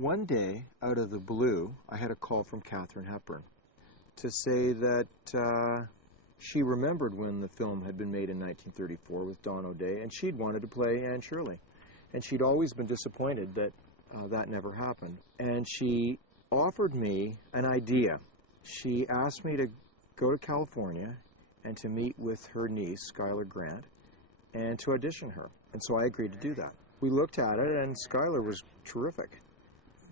One day, out of the blue, I had a call from Katharine Hepburn to say that she remembered when the film had been made in 1934 with Don O'Day, and she'd wanted to play Anne Shirley. And she'd always been disappointed that that never happened. And she offered me an idea. She asked me to go to California and to meet with her niece, Schuyler Grant, and to audition her. And so I agreed to do that. We looked at it, and Schuyler was terrific.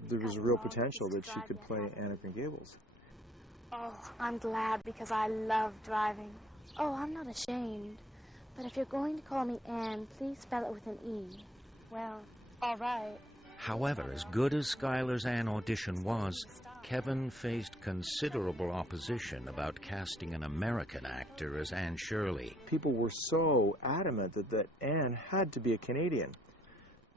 There was a real potential that she could play Anne of Green Gables. Oh, I'm glad, because I love driving. Oh, I'm not ashamed. But if you're going to call me Anne, please spell it with an E. Well, all right. However, as good as Schuyler's Anne audition was, Kevin faced considerable opposition about casting an American actor as Anne Shirley. People were so adamant that Anne had to be a Canadian.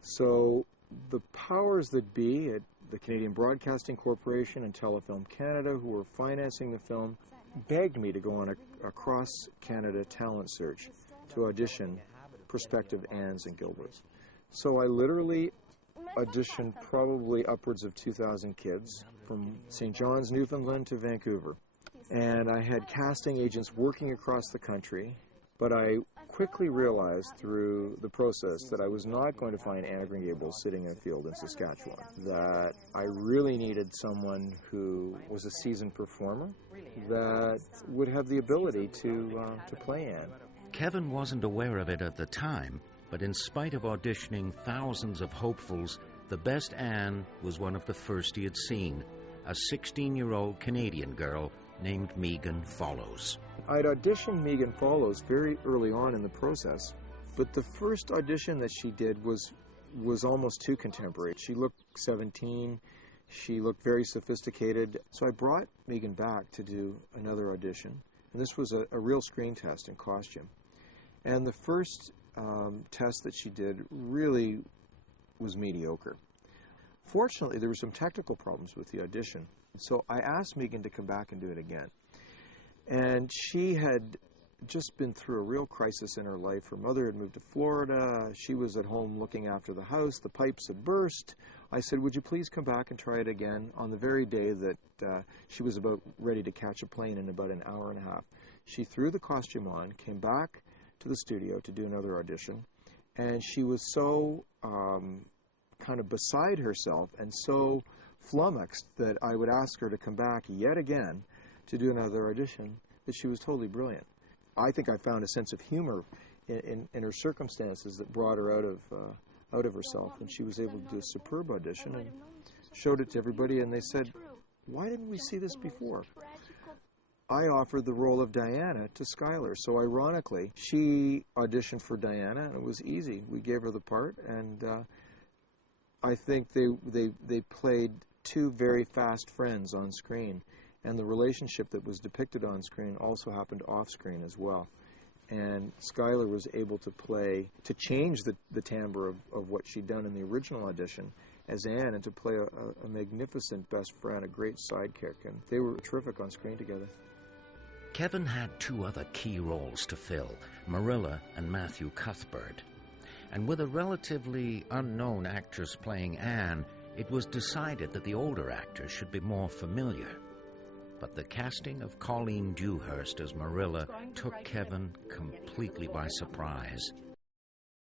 So the powers that be at the Canadian Broadcasting Corporation and Telefilm Canada, who were financing the film, begged me to go on a cross-Canada talent search to audition prospective Annes and Gilberts. So I literally auditioned probably upwards of 2,000 kids from St. John's, Newfoundland to Vancouver. And I had casting agents working across the country, but I quickly realized through the process that I was not going to find Anne of Green Gables sitting in a field in Saskatchewan, that I really needed someone who was a seasoned performer that would have the ability to play Anne. Kevin wasn't aware of it at the time, but in spite of auditioning thousands of hopefuls, the best Anne was one of the first he had seen, a 16-year-old Canadian girl named Megan Follows. I'd auditioned Megan Follows very early on in the process, but the first audition that she did was almost too contemporary. She looked 17, she looked very sophisticated, so I brought Megan back to do another audition, and this was a real screen test in costume. And the first test that she did really was mediocre. Fortunately, there were some technical problems with the audition, so I asked Megan to come back and do it again. And she had just been through a real crisis in her life. Her mother had moved to Florida. She was at home looking after the house. The pipes had burst. I said, would you please come back and try it again on the very day that she was about ready to catch a plane in about an hour and a half. She threw the costume on, came back to the studio to do another audition, and she was so kind of beside herself and so flummoxed that I would ask her to come back yet again to do another audition, that she was totally brilliant. I think I found a sense of humor in her circumstances that brought her out of herself, and she was able to do a superb audition and showed it to everybody, and they said, why didn't we see this before? I offered the role of Diana to Schuyler, so ironically, she auditioned for Diana, and it was easy. We gave her the part, and I think they played two very fast friends on screen, and the relationship that was depicted on screen also happened off screen as well. And Schuyler was able to change the timbre of what she'd done in the original audition as Anne, and to play a magnificent best friend, a great sidekick, and they were terrific on screen together. Kevin had two other key roles to fill, Marilla and Matthew Cuthbert. And with a relatively unknown actress playing Anne, it was decided that the older actors should be more familiar. But the casting of Colleen Dewhurst as Marilla took Kevin completely by surprise.